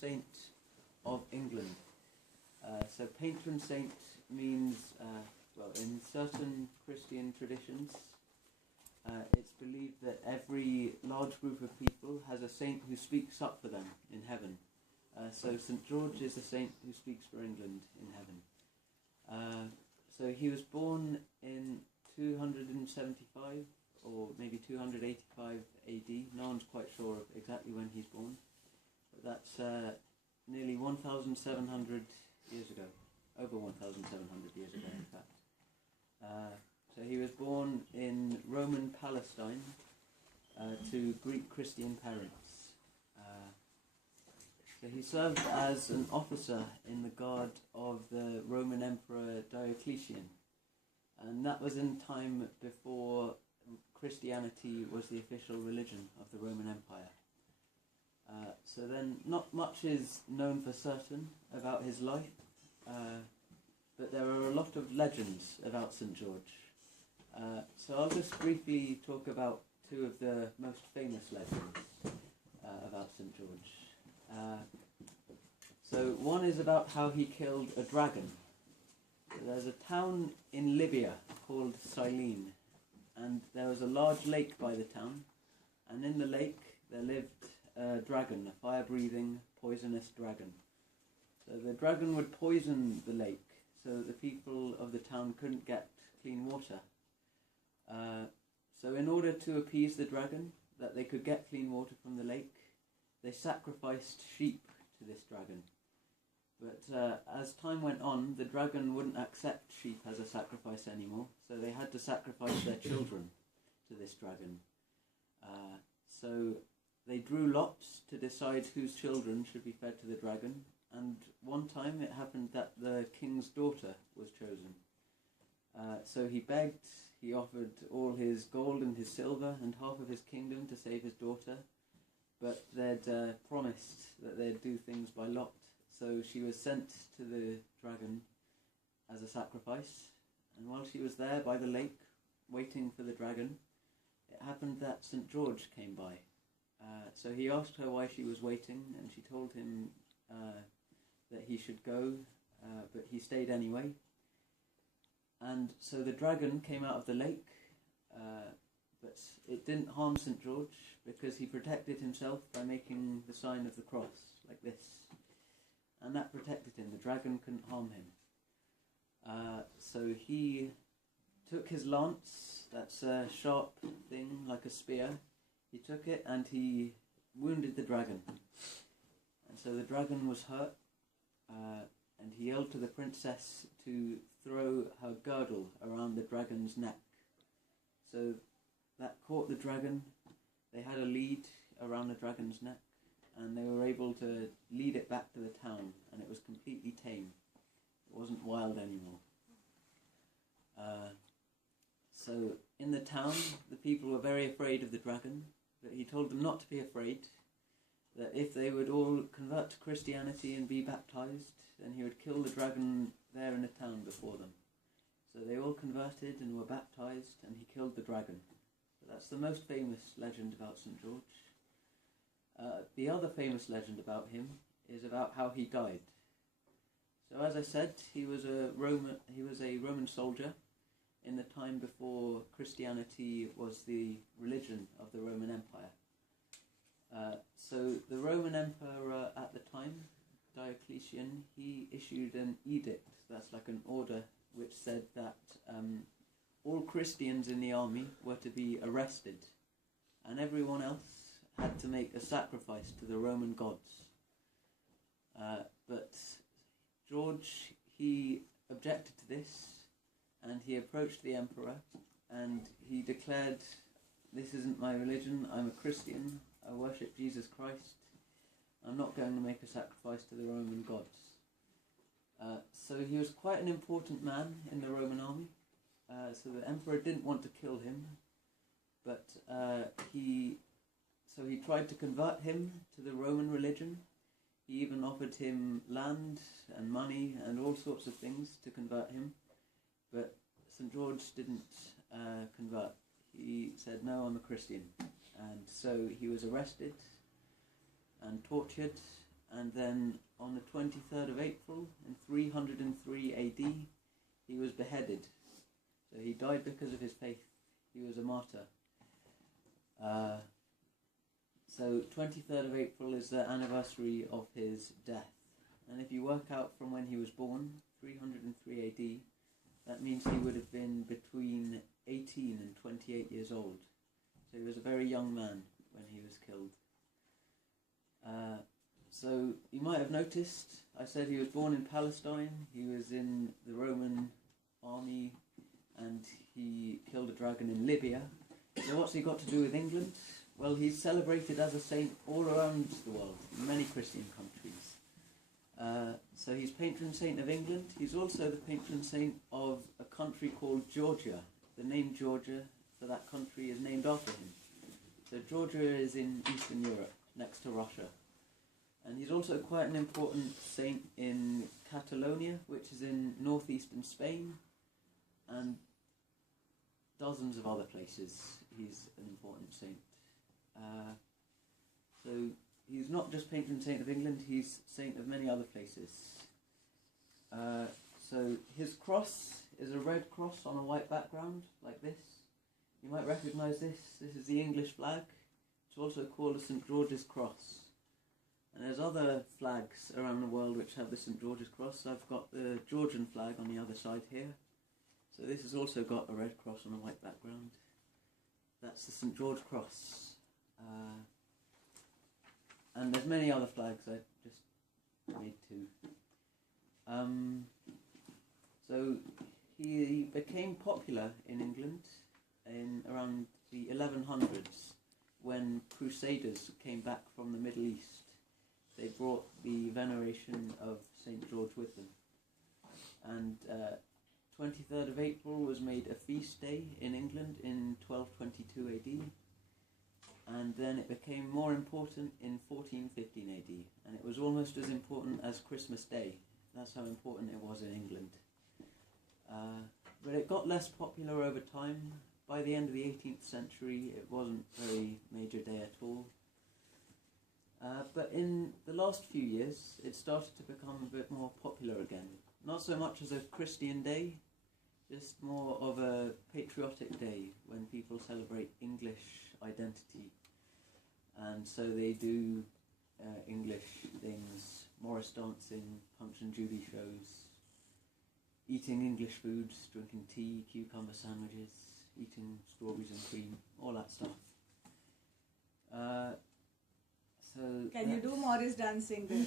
saint of England. So patron saint means, well, in certain Christian traditions, it's believed that every large group of people has a saint who speaks up for them in heaven. So St. George is a saint who speaks for England in heaven. So he was born in 275 or maybe 285 AD. No one's quite sure of exactly when he's born. But that's nearly 1,700 years ago. Over 1,700 years ago, in fact. So he was born in Roman Palestine to Greek Christian parents. So he served as an officer in the guard of the Roman Emperor Diocletian. And that was in time before Christianity was the official religion of the Roman Empire. So then, not much is known for certain about his life, but there are a lot of legends about St. George. So I'll just briefly talk about two of the most famous legends about St. George. So one is about how he killed a dragon. So there's a town in Libya called Cyrene, and there was a large lake by the town, and in the lake there lived a dragon, a fire-breathing, poisonous dragon. So the dragon would poison the lake so that the people of the town couldn't get clean water. So in order to appease the dragon, that they could get clean water from the lake, they sacrificed sheep to this dragon. But as time went on, the dragon wouldn't accept sheep as a sacrifice anymore, so they had to sacrifice their children to this dragon. So they drew lots to decide whose children should be fed to the dragon, and one time it happened that the king's daughter was chosen. So he begged, he offered all his gold and his silver and half of his kingdom to save his daughter, but they'd promised that they'd do things by lot. So she was sent to the dragon as a sacrifice, and while she was there by the lake, waiting for the dragon, it happened that St. George came by. So he asked her why she was waiting, and she told him that he should go, but he stayed anyway. And so the dragon came out of the lake, but it didn't harm St. George, because he protected himself by making the sign of the cross, like this. And that protected him. The dragon couldn't harm him. So he took his lance, that's a sharp thing like a spear. He took it and he wounded the dragon. And so the dragon was hurt, and he yelled to the princess to throw her girdle around the dragon's neck. So that caught the dragon. They had a lead around the dragon's neck, and they were able to lead it back to the town, and it was completely tame. It wasn't wild anymore. So in the town, the people were very afraid of the dragon, but he told them not to be afraid, that if they would all convert to Christianity and be baptized, then he would kill the dragon there in the town before them. So they all converted and were baptized, and he killed the dragon. So that's the most famous legend about St. George. The other famous legend about him is about how he died. So as I said, he was a Roman soldier in the time before Christianity was the religion of the Roman Empire. So the Roman Emperor at the time, Diocletian, he issued an edict, that's like an order, which said that all Christians in the army were to be arrested, and everyone else had to make a sacrifice to the Roman gods. But George, he objected to this, and he approached the emperor, and he declared, "This isn't my religion, I'm a Christian, I worship Jesus Christ, I'm not going to make a sacrifice to the Roman gods." So he was quite an important man in the Roman army, so the emperor didn't want to kill him, but he tried to convert him to the Roman religion. He even offered him land and money and all sorts of things to convert him, but St. George didn't convert. He said, "No, I'm a Christian." And so he was arrested and tortured and then on the 23rd of April in 303 AD, he was beheaded. So he died because of his faith. He was a martyr. So 23rd of April is the anniversary of his death. And if you work out from when he was born, 303 AD, that means he would have been between 18 and 28 years old. So he was a very young man when he was killed. So you might have noticed, I said he was born in Palestine, he was in the Roman army, and he killed a dragon in Libya. So what's he got to do with England? Well, he's celebrated as a saint all around the world, in many Christian countries. So he's patron saint of England. He's also the patron saint of a country called Georgia. The name Georgia for that country is named after him. So Georgia is in Eastern Europe, next to Russia. And he's also quite an important saint in Catalonia, which is in northeastern Spain, and dozens of other places he's an important saint. So he's not just patron saint of England, he's saint of many other places. So his cross is a red cross on a white background, like this. You might recognise this. This is the English flag. It's also called a St. George's Cross. And there's other flags around the world which have the St. George's Cross. I've got the Georgian flag on the other side here. So this has also got a red cross on a white background. That's the St. George Cross. And there's many other flags, I just made two. So he became popular in England in around the 1100s when Crusaders came back from the Middle East. They brought the veneration of St. George with them. And 23rd of April was made a feast day in England in 1222 AD. And then it became more important in 1415 AD. And it was almost as important as Christmas Day. That's how important it was in England. But it got less popular over time. By the end of the 18th century, it wasn't a very major day at all. But in the last few years, it started to become a bit more popular again. Not so much as a Christian day, just more of a patriotic day when people celebrate English identity. And so they do English things, Morris dancing, Punch and Judy shows, eating English foods, drinking tea, cucumber sandwiches, eating strawberries and cream, all that stuff. Can you do Morris dancing then?